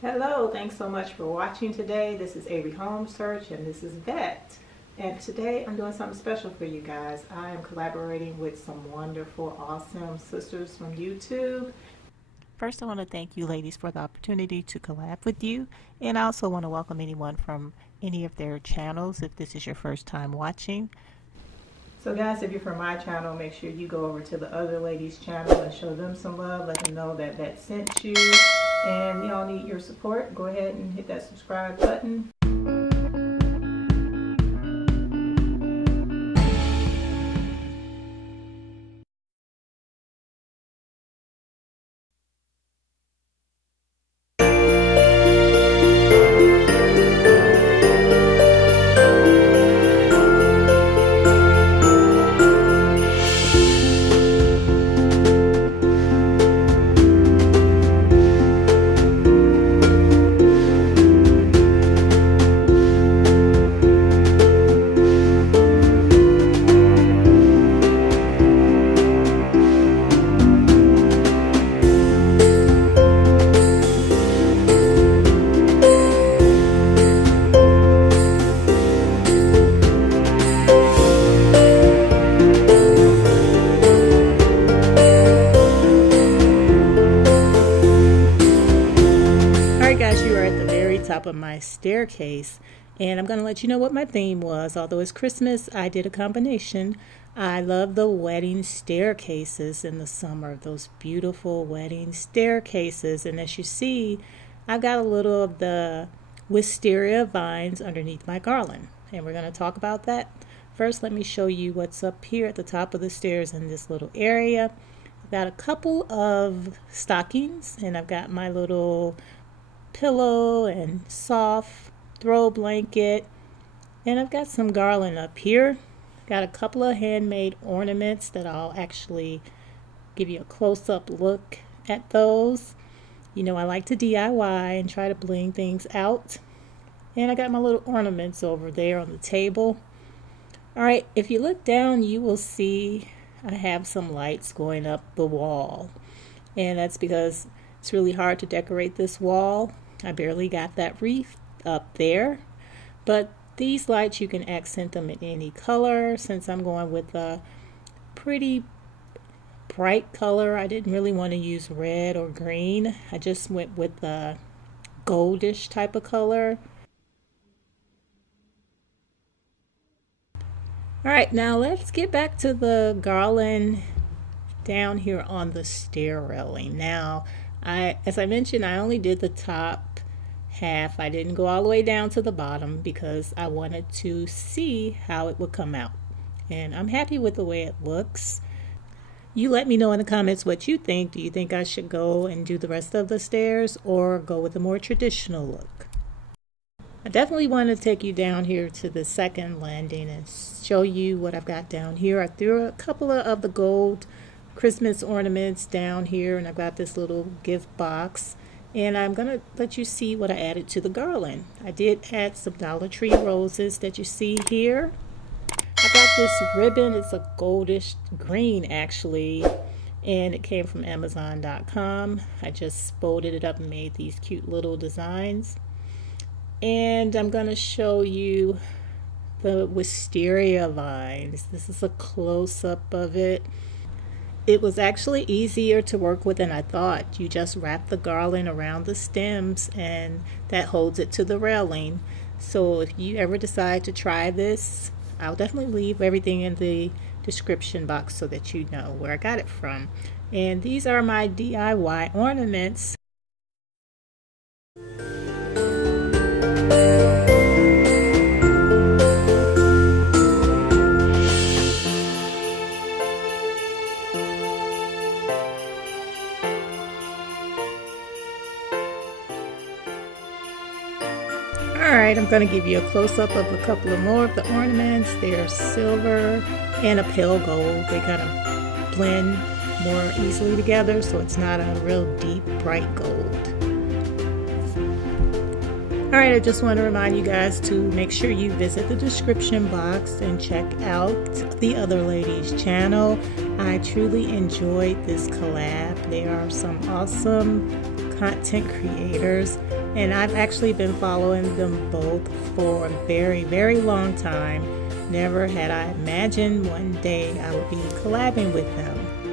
Hello, thanks so much for watching today. This is Avery Home Search and this is Vet. And today I'm doing something special for you guys. I am collaborating with some wonderful, awesome sisters from YouTube. First, I want to thank you ladies for the opportunity to collab with you. And I also want to welcome anyone from any of their channels if this is your first time watching. So guys, if you're from my channel, make sure you go over to the other ladies' channel and show them some love. Let them know that Vet sent you. And we all need your support. Go ahead and hit that subscribe button. Top of my staircase, and I'm going to let you know what my theme was. Although it's Christmas, I did a combination. I love the wedding staircases in the summer, those beautiful wedding staircases. And as you see, I've got a little of the wisteria vines underneath my garland, and we're going to talk about that. First, let me show you what's up here at the top of the stairs in this little area. I've got a couple of stockings, and I've got my little pillow and soft throw blanket, and I've got some garland up here. Got a couple of handmade ornaments that I'll actually give you a close-up look at those. You know, I like to DIY and try to bling things out, and I got my little ornaments over there on the table. All right, if you look down, you will see I have some lights going up the wall, and that's because it's really hard to decorate this wall. I barely got that wreath up there, but these lights, you can accent them in any color. Since I'm going with a pretty bright color, I didn't really want to use red or green. I just went with the goldish type of color. All right, now let's get back to the garland down here on the stair railing. Now, as I mentioned, I only did the top half. I didn't go all the way down to the bottom because I wanted to see how it would come out. And I'm happy with the way it looks. You let me know in the comments what you think. Do you think I should go and do the rest of the stairs or go with a more traditional look? I definitely want to take you down here to the second landing and show you what I've got down here. I threw a couple of the gold Christmas ornaments down here, and I've got this little gift box, and I'm gonna let you see what I added to the garland. I did add some Dollar Tree roses that you see here. I got this ribbon. It's a goldish green actually, and it came from Amazon.com. I just folded it up and made these cute little designs, and I'm gonna show you the wisteria vines. This is a close-up of it. It was actually easier to work with than I thought. You just wrap the garland around the stems and that holds it to the railing. So if you ever decide to try this, I'll definitely leave everything in the description box so that you know where I got it from. And these are my DIY ornaments. Alright, I'm going to give you a close-up of a couple of more of the ornaments. They're silver and a pale gold. They kind of blend more easily together, so it's not a real deep, bright gold. Alright, I just want to remind you guys to make sure you visit the description box and check out the other ladies' channel. I truly enjoyed this collab. There are some awesome content creators, and I've actually been following them both for a very, very long time. Never had I imagined one day I would be collabing with them.